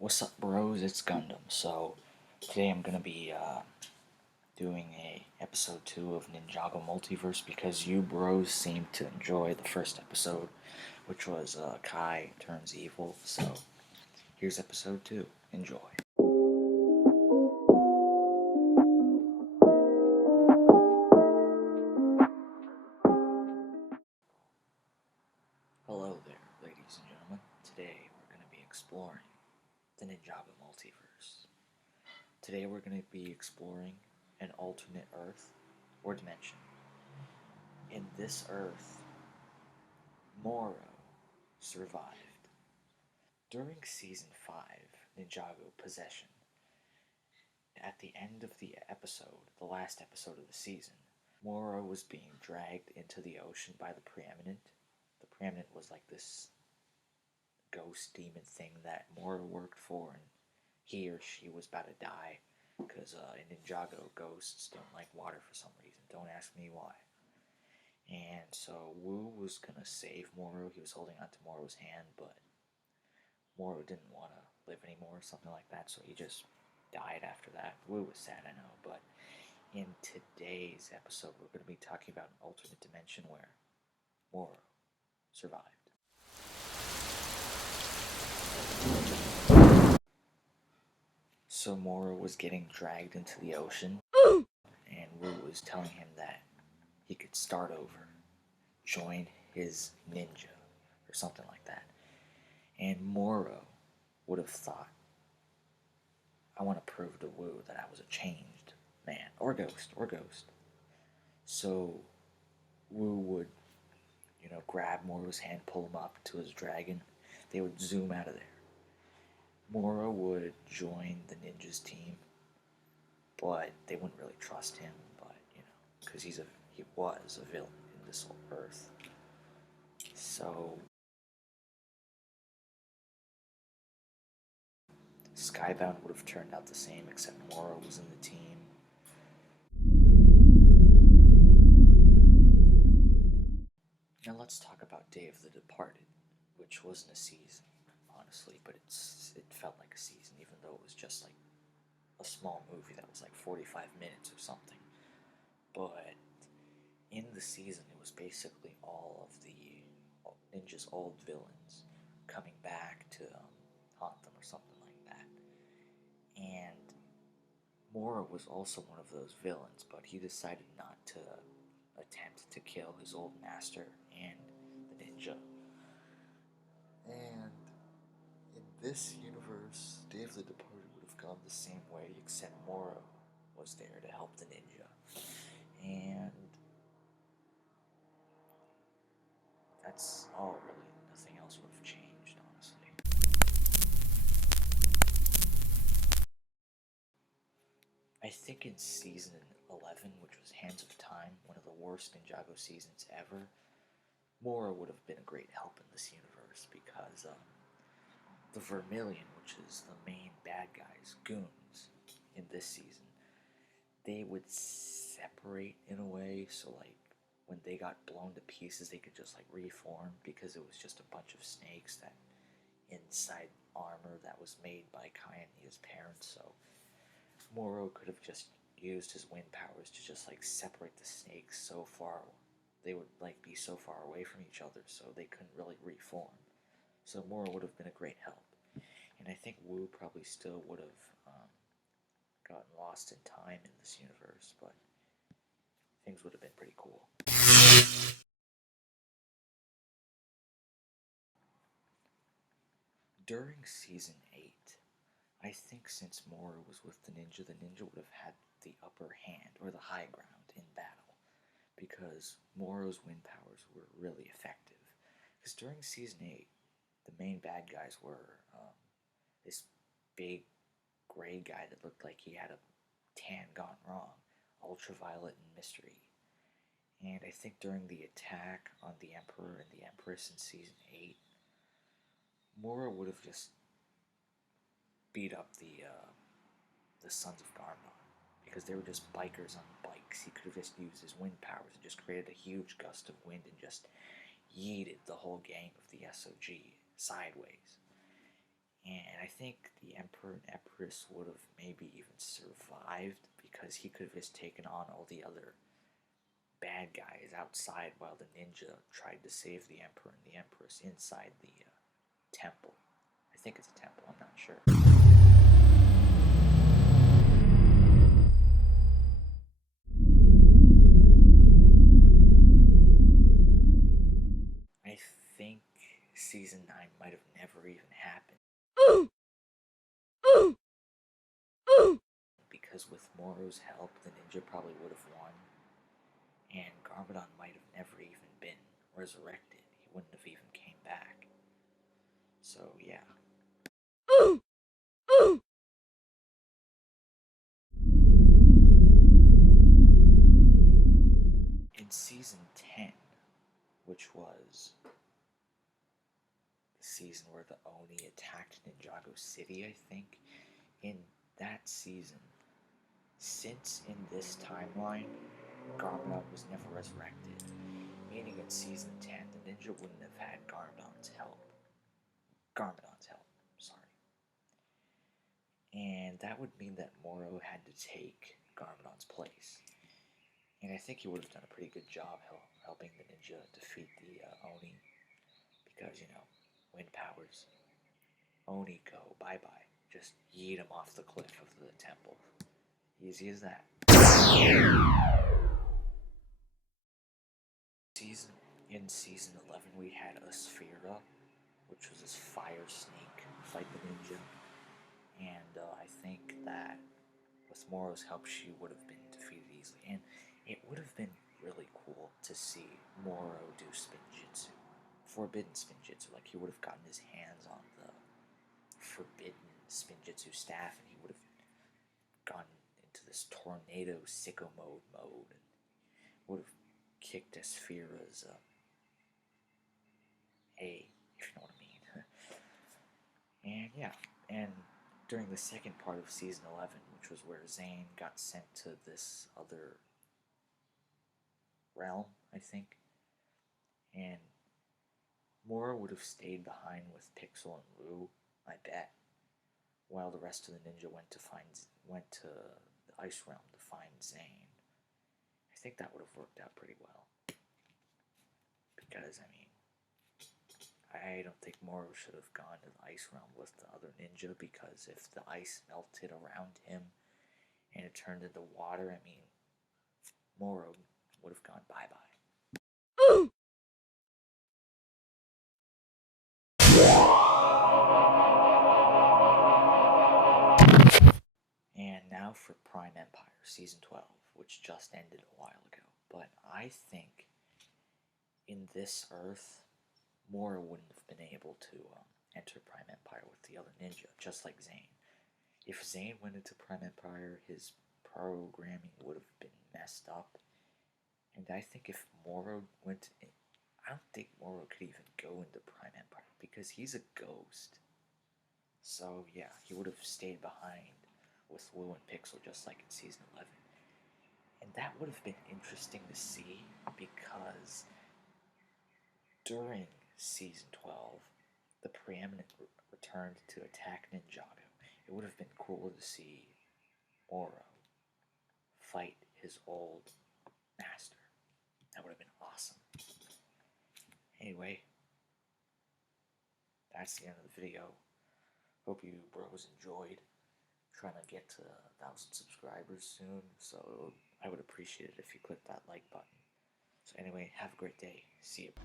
What's up, bros? It's Gundam. So today I'm gonna be doing a episode 2 of Ninjago Multiverse because you bros seemed to enjoy the first episode, which was Kai turns evil. So here's episode 2. Enjoy. Hello there, ladies and gentlemen. Today we're gonna be exploring the Ninjago Multiverse. Today we're gonna be exploring an alternate Earth or dimension. In this Earth, Morro survived. During Season 5, Ninjago Possession, at the end of the episode, the last episode of the season, Morro was being dragged into the ocean by the Preeminent. The Preeminent was like this ghost demon thing that Morro worked for, and he or she was about to die because in Ninjago, ghosts don't like water for some reason. Don't ask me why. And so Wu was gonna save Morro. He was holding onto Morro's hand, but Morro didn't want to live anymore, something like that, so he just died after that. Wu was sad, I know, but in today's episode, we're going to be talking about an alternate dimension where Morro survived. So Morro was getting dragged into the ocean, and Wu was telling him that he could start over, join his ninja, or something like that. And Morro would have thought, I want to prove to Wu that I was a changed man, or ghost. So Wu would, grab Morro's hand, pull him up to his dragon. They would zoom out of there. Morro would join the ninjas team, but they wouldn't really trust him. But because he was a villain in this whole Earth. So Skybound would have turned out the same, except Morro was in the team. Now let's talk about Day of the Departed, which wasn't a season, honestly, but it felt like a season, even though it was just like a small movie that was like 45 minutes or something. But in the season, it was basically all of the ninjas' old villains coming back to haunt them or something like that. And Morro was also one of those villains, but he decided not to attempt to kill his old master and the ninja. And in this universe, Day of the Departed would have gone the same way, except Morro was there to help the ninja. And that's all, really. Nothing else would have changed, honestly. I think in season 11, which was Hands of Time, one of the worst Ninjago seasons ever, Morro would have been a great help in this universe because the Vermilion, which is the main bad guys, goons, in this season, they would separate in a way, so like when they got blown to pieces, they could just like reform because it was just a bunch of snakes that inside armor that was made by Kai and Nia's parents. So Morro could have just used his wind powers to just like separate the snakes so far. They would like be so far away from each other, so they couldn't really reform. So Morro would have been a great help, and I think Wu probably still would have gotten lost in time in this universe, but things would have been pretty cool. During season 8, I think since Morro was with the ninja would have had the upper hand, or the high ground, in battle, because Morro's wind powers were really effective. Because during season 8, the main bad guys were this big gray guy that looked like he had a tan gone wrong, Ultraviolet and Mystery. And I think during the attack on the Emperor and the Empress in season 8, Morro would have just beat up the Sons of Garmadon because they were just bikers on bikes. He could have just used his wind powers and just created a huge gust of wind and just yeeted the whole gang of the S.O.G sideways. And I think the Emperor and Empress would have maybe even survived because he could have just taken on all the other bad guys outside while the ninja tried to save the Emperor and the Empress inside the temple. I think it's a temple, I'm not sure. I think Season 9 might have never even happened. Because with Morro's help, the ninja probably would have won. And Garmadon might have never even been resurrected. He wouldn't have even came back. So, yeah. In Season 10, which was the season where the Oni attacked Ninjago City, I think, in that season, since in this timeline, Garmadon was never resurrected, meaning in Season 10, the ninja wouldn't have had Garmadon's help. Sorry. And that would mean that Morro had to take Garmadon's place. And I think he would have done a pretty good job helping the ninja defeat the Oni. Because, wind powers. Oni go, bye-bye. Just yeet him off the cliff of the temple. Easy as that. In Season 11, we had Asphira, which was this fire snake, fight the ninja. And I think that with Morro's help, she would have been defeated easily. And it would have been really cool to see Morro do spinjitzu. Forbidden spinjitzu. Like, he would have gotten his hands on the forbidden spinjitzu staff, and he would have gone into this tornado sicko mode and would have kicked Asphira's A, if you know what I mean. And yeah, and during the second part of Season 11, which was where Zane got sent to this other realm, I think, and Morro would have stayed behind with Pixel and Lou, I bet, while the rest of the ninja went to the Ice Realm to find Zane. I think that would have worked out pretty well. Because, I don't think Morro should have gone to the Ice Realm with the other ninja, because if the ice melted around him and it turned into water, Morro would have gone bye-bye. And now for Prime Empire, Season 12, which just ended a while ago. But I think in this Earth, Morro wouldn't have been able to enter Prime Empire with the other ninja, just like Zane. If Zane went into Prime Empire, his programming would have been messed up. And I think if Morro went in, I don't think Morro could even go into Prime Empire, because he's a ghost. So yeah, he would have stayed behind with Lou and Pixel, just like in Season 11. And that would have been interesting to see, because during Season 12, the Preeminent returned to attack Ninjago. It would have been cool to see Morro fight his old master. That would have been awesome. Anyway, that's the end of the video. Hope you bros enjoyed. Trying to get to 1,000 subscribers soon, so I would appreciate it if you click that like button. So anyway, have a great day. See you.